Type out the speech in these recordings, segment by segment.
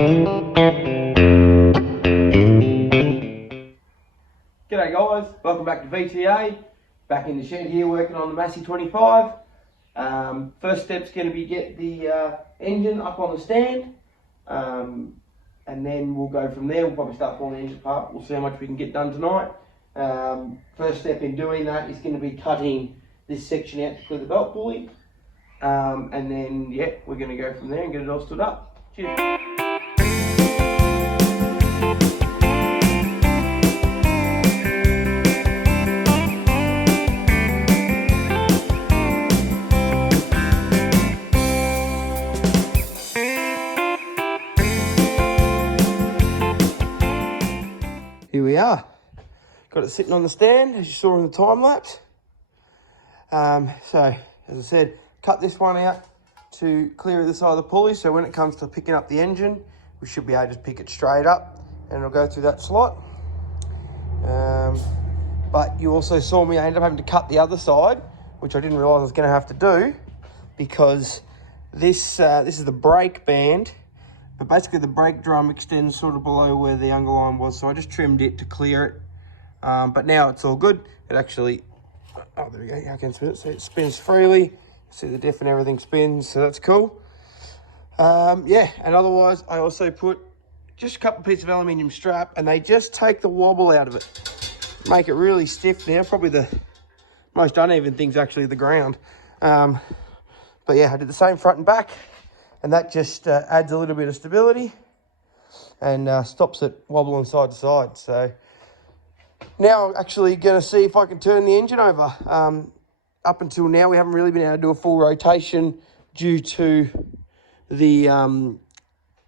G'day guys, welcome back to VTA. Back in the shed here working on the Massey 25. First step's going to be get the engine up on the stand, and then we'll go from there. We'll probably start pulling the engine apart. We'll see how much we can get done tonight. First step in doing that is going to be cutting this section out to clear the belt pulley, and then yeah, we're going to go from there and get it all stood up. Cheers. Here we are. Got it sitting on the stand, as you saw in the time lapse. So, as I said, cut this one out to clear the side of the pulley, so when it comes to picking up the engine, we should be able to just pick it straight up and it'll go through that slot. But you also saw me, I ended up having to cut the other side, which I didn't realise I was going to have to do, because this is the brake band. But basically the brake drum extends sort of below where the underline was, so I just trimmed it to clear it. But now it's all good. It actually, oh there we go, I can spin it, so it spins freely. See the diff and everything spins, so that's cool. Yeah, and otherwise I also put just a couple pieces of aluminium strap, and they just take the wobble out of it. Make it really stiff now, probably the most uneven thing's actually the ground. But yeah, I did the same front and back. And that just adds a little bit of stability and stops it wobbling side to side. So now I'm actually going to see if I can turn the engine over. Up until now, we haven't really been able to do a full rotation due to the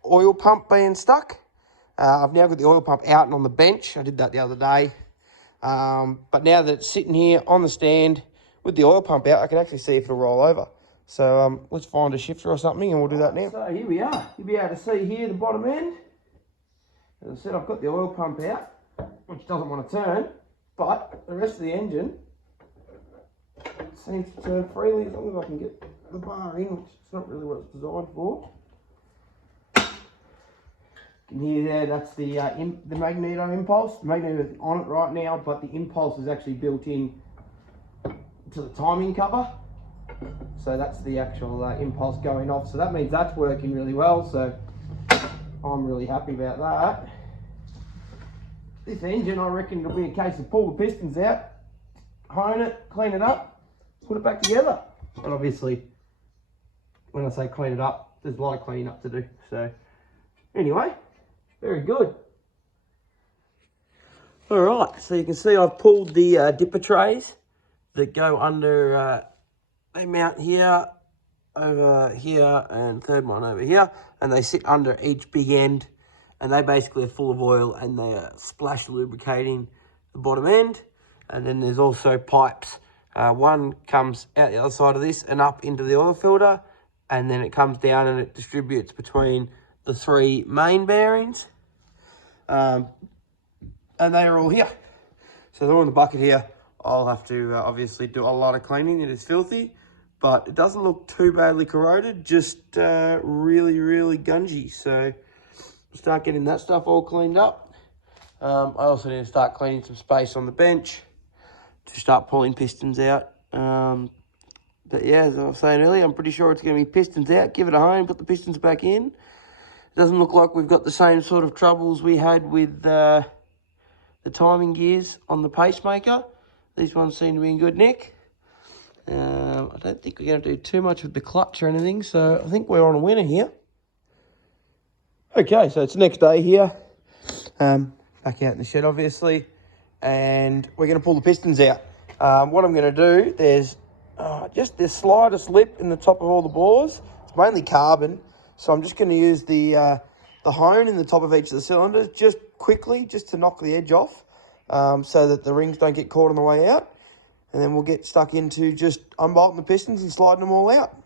oil pump being stuck. I've now got the oil pump out and on the bench. I did that the other day. But now that it's sitting here on the stand with the oil pump out, I can actually see if it'll roll over. So let's find a shifter or something and we'll do that now. So here we are. You'll be able to see here the bottom end. As I said, I've got the oil pump out, which doesn't want to turn, but the rest of the engine seems to turn freely as long as I can get the bar in, which is not really what it's designed for. You can hear there, that's the magneto impulse. The magneto is on it right now, but the impulse is actually built in to the timing cover. So that's the actual impulse going off. So that means that's working really well. So I'm really happy about that. This engine, I reckon it'll be a case of pull the pistons out, hone it, clean it up, put it back together. And obviously, when I say clean it up, there's a lot of cleaning up to do. So anyway, very good. All right, so you can see I've pulled the dipper trays that go under. They mount here, over here, and third one over here, and they sit under each big end, and they basically are full of oil, and they are splash lubricating the bottom end. And then there's also pipes. One comes out the other side of this and up into the oil filter, and then it comes down and it distributes between the three main bearings. And they are all here. So they're all in the bucket here. I'll have to obviously do a lot of cleaning. It is filthy, but it doesn't look too badly corroded, just really, really gungy. So we'll start getting that stuff all cleaned up. I also need to start cleaning some space on the bench to start pulling pistons out. But yeah, as I was saying earlier, I'm pretty sure it's going to be pistons out, give it a home, put the pistons back in. It doesn't look like we've got the same sort of troubles we had with the timing gears on the pacemaker. These ones seem to be in good nick. I don't think we're going to do too much with the clutch or anything, so I think we're on a winner here. Okay, so it's the next day here. Back out in the shed, obviously. And we're going to pull the pistons out. What I'm going to do, there's just this slightest lip in the top of all the bores. It's mainly carbon, so I'm just going to use the hone in the top of each of the cylinders just quickly, just to knock the edge off, so that the rings don't get caught on the way out. And then we'll get stuck into just unbolting the pistons and sliding them all out.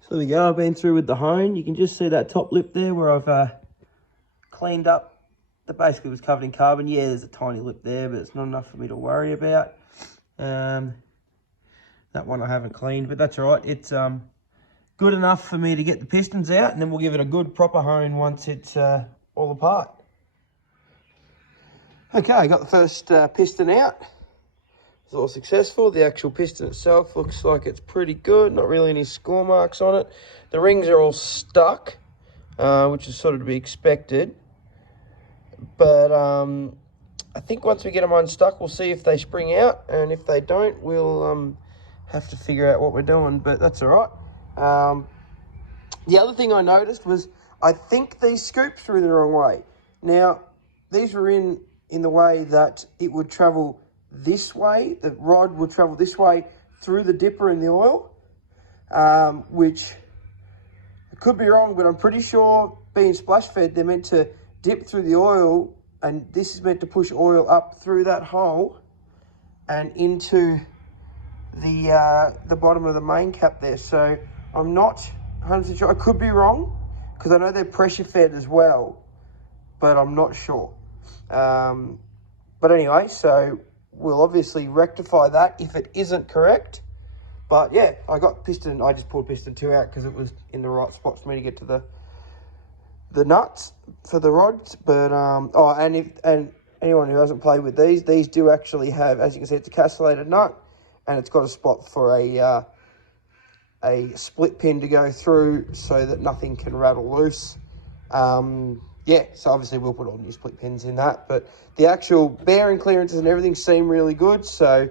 So there we go, I've been through with the hone. You can just see that top lip there where I've cleaned up. That basically was covered in carbon. Yeah, there's a tiny lip there, but it's not enough for me to worry about. That one I haven't cleaned, but that's all right. It's good enough for me to get the pistons out, and then we'll give it a good proper hone once it's all apart. Okay, I got the first piston out. It's all successful. The actual piston itself looks like it's pretty good. Not really any score marks on it. The rings are all stuck, which is sort of to be expected. But I think once we get them unstuck, we'll see if they spring out. And if they don't, we'll have to figure out what we're doing. But that's all right. The other thing I noticed was I think these scoops were in the wrong way. Now, these were in the way that it would travel this way. The rod would travel this way through the dipper in the oil, which could be wrong, but I'm pretty sure being splash fed, they're meant to dip through the oil, and this is meant to push oil up through that hole and into the bottom of the main cap there. So I'm not 100% sure. I could be wrong because I know they're pressure fed as well, but I'm not sure. But anyway, so we'll obviously rectify that if it isn't correct. But yeah, I just pulled piston 2 out because it was in the right spot for me to get to the nuts for the rods. But and anyone who hasn't played with these do actually have, as you can see, it's a castellated nut, and it's got a spot for a split pin to go through so that nothing can rattle loose. Yeah, so obviously we'll put all new split pins in that, but the actual bearing clearances and everything seem really good. So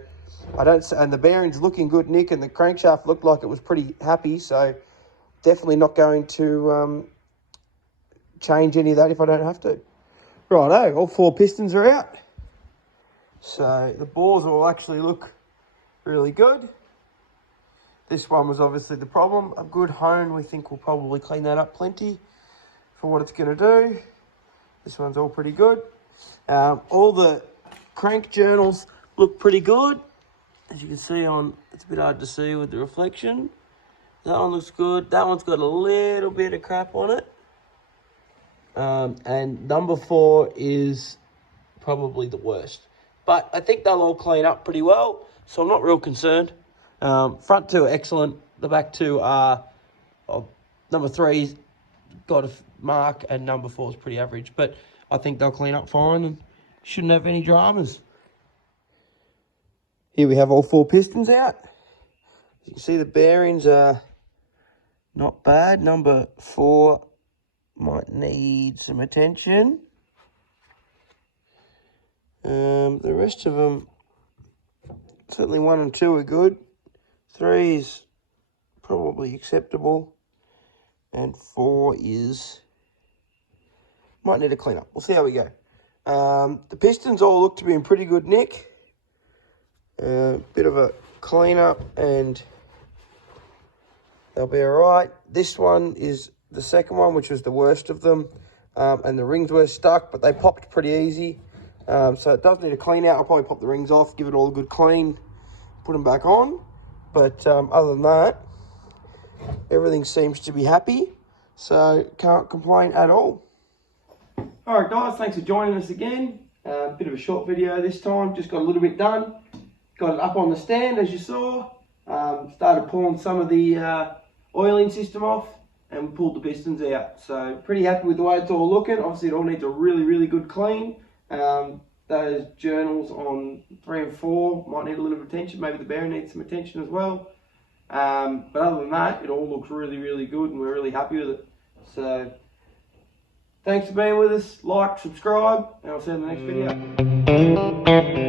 and the bearing's looking good, Nick, and the crankshaft looked like it was pretty happy. So definitely not going to change any of that if I don't have to. Righto, all 4 pistons are out. So the bores will actually look really good. This one was obviously the problem. A good hone, we think, will probably clean that up plenty for what it's going to do. This one's all pretty good. All the crank journals look pretty good. As you can see it's a bit hard to see with the reflection. That one looks good. That one's got a little bit of crap on it. And number 4 is probably the worst. But I think they'll all clean up pretty well, so I'm not real concerned. Front 2 are excellent. The back 2 are, number 3's got a mark, and number 4 is pretty average. But I think they'll clean up fine and shouldn't have any dramas. Here we have all 4 pistons out. You can see the bearings are not bad. Number 4 might need some attention. The rest of them, certainly 1 and 2 are good. 3 is probably acceptable. And 4 might need a clean up. We'll see how we go. The pistons all look to be in pretty good nick. Bit of a clean up and they'll be all right. This one is the second one, which was the worst of them. And the rings were stuck, but they popped pretty easy. So it does need a clean out. I'll probably pop the rings off, give it all a good clean, put them back on. But other than that, everything seems to be happy. So can't complain at all. All right, guys, thanks for joining us again. Bit of a short video this time. Just got a little bit done. Got it up on the stand, as you saw. Started pulling some of the oiling system off, and we pulled the pistons out. So pretty happy with the way it's all looking. Obviously, it all needs a really, really good clean. Those journals on 3 and 4 might need a little attention. Maybe the bearing needs some attention as well. But other than that, it all looks really, really good, and we're really happy with it. So thanks for being with us. Like, subscribe, and I'll see you in the next video.